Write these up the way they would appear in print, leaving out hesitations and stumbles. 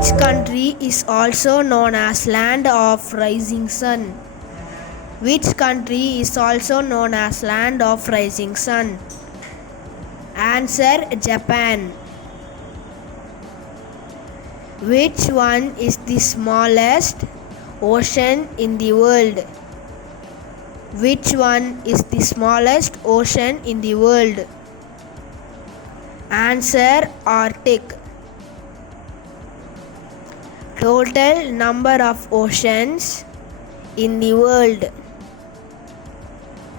Which country is also known as Land of Rising Sun? Which country is also known as Land of Rising Sun? Answer: Japan. Which one is the smallest ocean in the world? Which one is the smallest ocean in the world? Answer: Arctic. Total number of oceans in the world.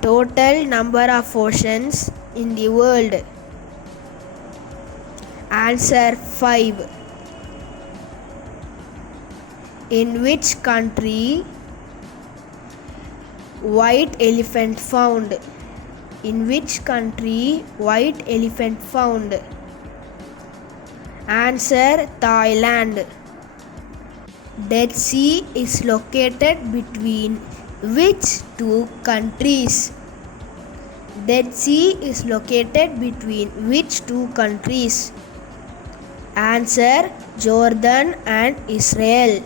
Total number of oceans in the world. Answer: 5. In which country white elephant found? In which country white elephant found? Answer: Thailand. Dead Sea is located between which two countries? Dead Sea is located between which two countries? Answer: Jordan and Israel.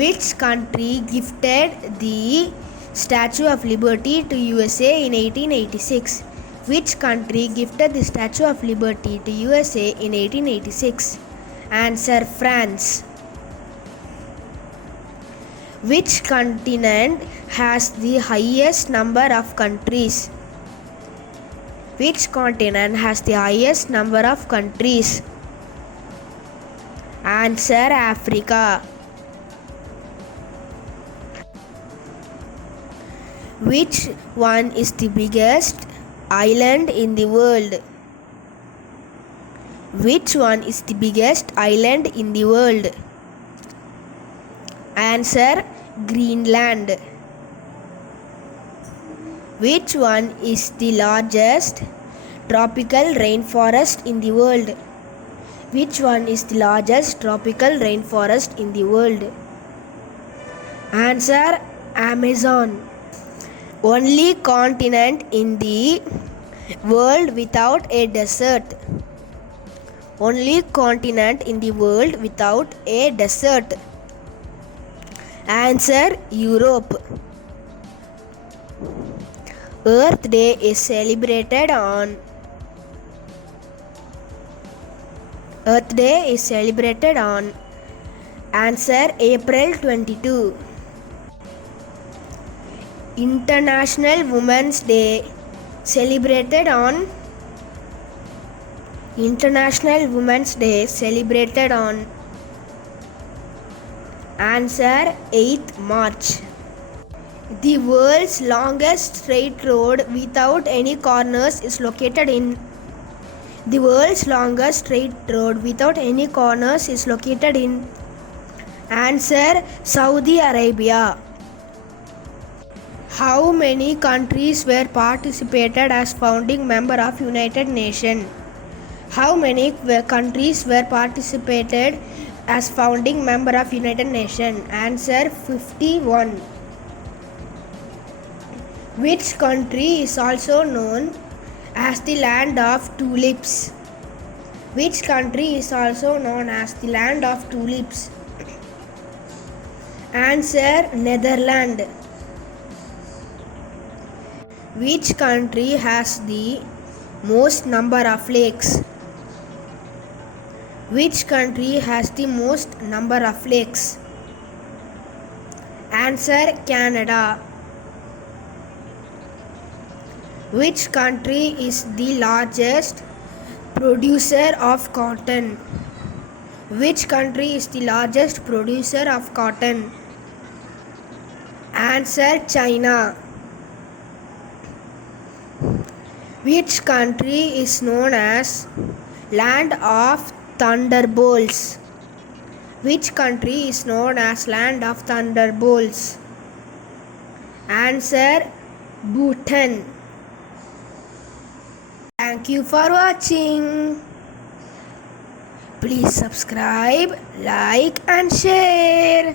Which country gifted the Statue of Liberty to USA in 1886? Which country gifted the Statue of Liberty to USA in 1886? Answer: France. Which continent has the highest number of countries? Which continent has the highest number of countries? Answer: Africa. Which one is the biggest island in the world? Which one is the biggest island in the world? Answer: Greenland. Which one is the largest tropical rainforest in the world? Which one is the largest tropical rainforest in the world? Answer: Amazon. Only continent in the world without a desert. Only continent in the world without a desert. Answer: Europe. Earth Day is celebrated on Earth Day is celebrated on Answer: April 22. International Women's Day celebrated on International Women's Day celebrated on Answer: 8th March. The world's longest straight road without any corners is located in The world's longest straight road without any corners is located in Answer: Saudi Arabia. How many countries were participated as founding member of United Nations? How many countries were participated as founding member of United Nations? Answer: 51. Which country is also known as the land of tulips? Which country is also known as the land of tulips? Answer: Netherlands. Which country has the most number of lakes? Which country has the most number of lakes? Answer: Canada. Which country is the largest producer of cotton? Which country is the largest producer of cotton? Answer: China. Which country is known as Land of Thunderbolts? Which country is known as Land of Thunderbolts? Answer: Bhutan. Thank you for watching. Please subscribe, like and share.